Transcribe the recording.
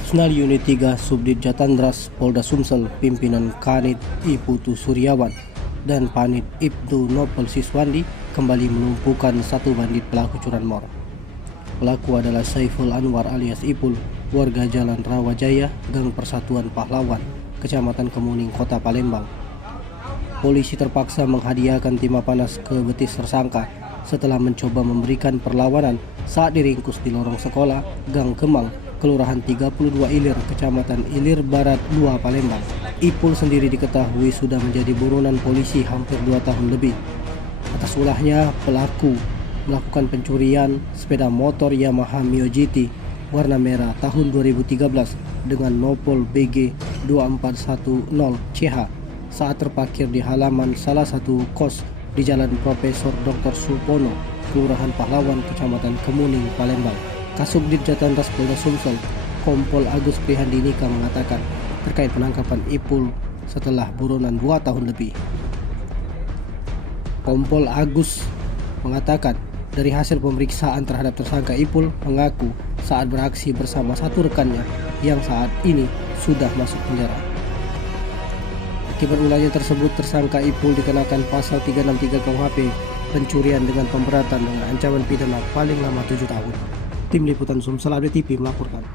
Opsnal Unit 3 Subdit Jatandras Polda Sumsel pimpinan Kanit I Putu Suryawan dan Panit Ibtu Nopel Siswandi kembali melumpuhkan satu bandit pelaku curanmor. Pelaku adalah Saiful Anwar alias Ipul, warga Jalan Rawajaya, Gang Persatuan Pahlawan, Kecamatan Kemuning, Kota Palembang. Polisi terpaksa menghadiahkan timah panas ke betis tersangka setelah mencoba memberikan perlawanan saat diringkus di lorong sekolah Gang Kemang, Kelurahan 32 Ilir, Kecamatan Ilir Barat 2, Palembang. Ipul sendiri diketahui sudah menjadi buronan polisi hampir 2 tahun lebih. Atas ulahnya, pelaku melakukan pencurian sepeda motor Yamaha Mio GT warna merah tahun 2013 dengan nopol BG 2410CH saat terparkir di halaman salah satu kos di Jalan Profesor Dr. Supono, Kelurahan Pahlawan, Kecamatan Kemuning, Palembang. Kasubdit Jatandras Polda Sumsel, Kompol Agus Prihandinika mengatakan terkait penangkapan Ipul setelah buronan 2 tahun lebih. Kompol Agus mengatakan dari hasil pemeriksaan terhadap tersangka Ipul mengaku saat beraksi bersama satu rekannya yang saat ini sudah masuk penjara. Akibat ulahnya tersebut, tersangka Ipul dikenakan pasal 363 KUHP pencurian dengan pemberatan dengan ancaman pidana paling lama 7 tahun. Tim Liputan Sumsel Update TV melaporkan.